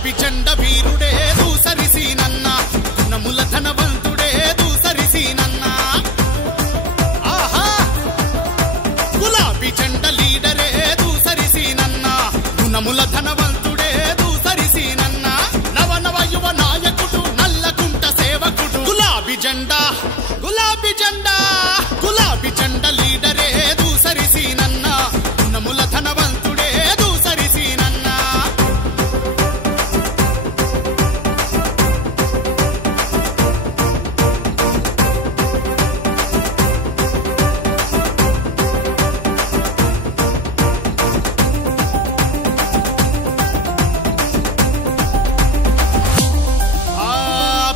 గులాబీ జెండా వీరుడే దూసరిసీనన్న గుణముల ధనవంతుడే దూసరిసీనన్న ఆహా గులాబీ జెండా లీడరే దూసరిసీనన్న గుణముల ధనవంతుడే దూసరిసీనన్న నవ యువ నాయకుడు నల్లకుంట సేవకుడు గులాబీ జెండా గులాబీ జెండా గులాబీ జెండా లీడరే దూసరిసీనన్న గుణముల ధనవంతుడే దూసరిసీనన్న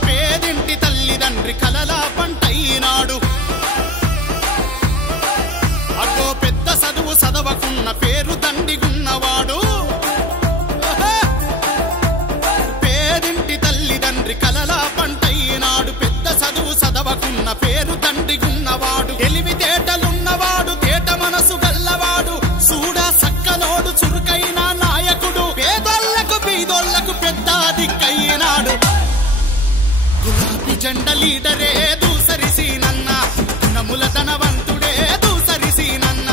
పేదింటి తల్లిదండ్రి కలల పంటైనాడు అటో పెద్ద చదువు చదవకున్న పేరు దండిగున్నవాడు పేదింటి తల్లిదండ్రి కలల పంటైనాడు పెద్ద చదువు చదవకున్న పేరు దండిగున్నవాడు తెలివితేటలున్నవాడు తేట మనసు గల్లవాడు చూడా సక్కనోడు చురుకైన నాయకుడు పేదోళ్లకు బీదోళ్లకు పెద్ద దిక్కైనాడు గులాబీ జెండా లీడరే దూసరిసీనన్న గుణముల ధనవంతుడే దూసరిసీనన్న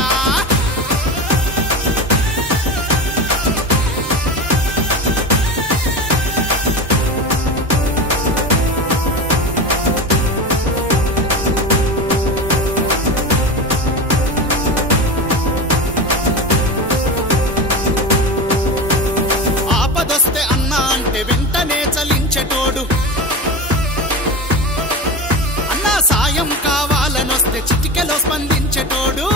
ఆపదొస్తే అన్న అంటే వెంటనే చలించేటోడు అన్నా సాయం కావాలనొస్తే చిటికెలో స్పందించేటోడు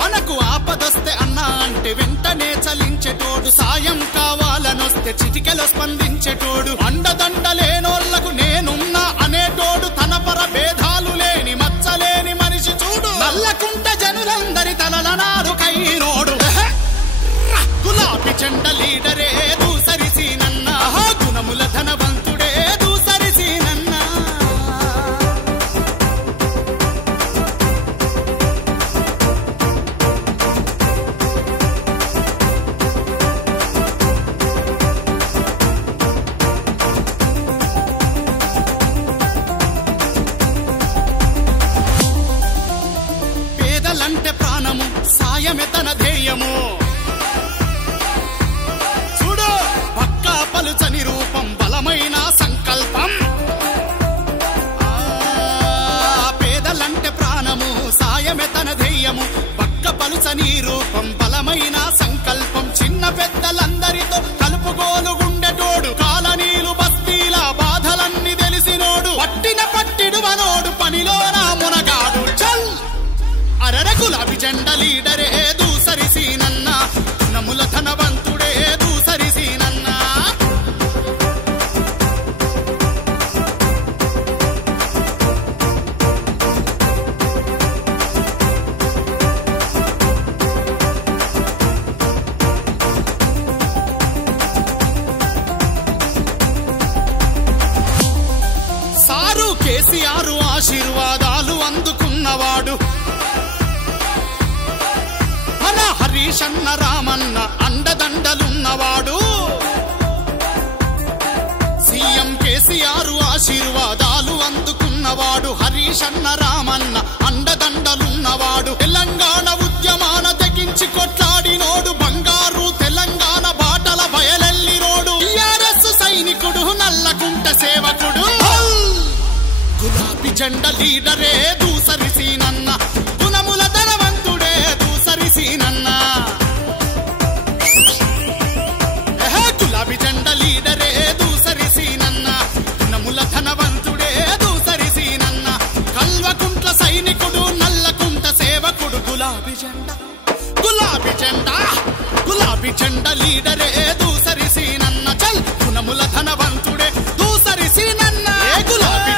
మనకు ఆపదొస్తే అన్నా అంటే వెంటనే చలించేటోడు సాయం కావాలనొస్తే చిటికెలో స్పందించేటోడు అండదండలేనోళ్లకు నేనున్నా అనేటోడు తన పర భేదాలు లేని మచ్చలేని మనిషి చూడు నల్లకుంట జనులందరి తలలనారు కైనోడు గులాబీ జెండా లీడరే దూసరిసీనన్న గుణముల ధనవంతుడే దూసరిసీనన్న పేదలంటే ప్రాణము సాయమే తన ధ్యేయము చూడు పక్కా పలుచని రూపం బలమైన సంకల్పం పేదలంటే ప్రాణము సాయమే తన ధ్యేయము పక్క పలుచని రూపం బలమైన సంకల్పం చిన్న పెద్దలందరితో కలుపుగోలు గుండెటోడు కాలనీలు బస్తీల బాధలన్నీ తెలిసినోడు పట్టిన పట్టిడు మనోడు పనిలో నా మునగాడు చల్ అరర గులాబీ జెండా లీడరే దూసరిసీనన్న గుణముల ధనవంతుడే దూసరిసీనన్న సారు కేసీఆర్ ఆశీర్వాదాలు అందుకున్నవాడు మన హరీషన్న రామన్న అండదండలున్నవాడు సీఎం కేసీఆర్ ఆశీర్వాదాలు అందుకున్నవాడు హరీషన్న రామన్న అండదండలున్నవాడు తెలంగాణ ఉద్యమాన తెగించి కొట్లాడినోడు బంగారు తెలంగాణ బాటల బయలెల్లినోడు టీఆర్ఎస్ సైనికుడు నల్లకుంట సేవకుడు గులాబీ జెండా లీడరే దూసరిసీనన్న గుణముల ధనవంతుడే దూసరిసీనన్న గులాబీ జెండా లీడరే దూసరిసీనన్న గుణముల ధనవంతుడే దూసరిసీనన్న కల్వకుంట్ల సైనికుడు నల్లకుంట సేవకుడు గులాబీ జెండా గులాబీ జెండా గులాబీ జెండా లీడరే దూసరిసీనన్న చల్ గుణముల ధనవంతుడే దూసరిసీనన్న గులాబీ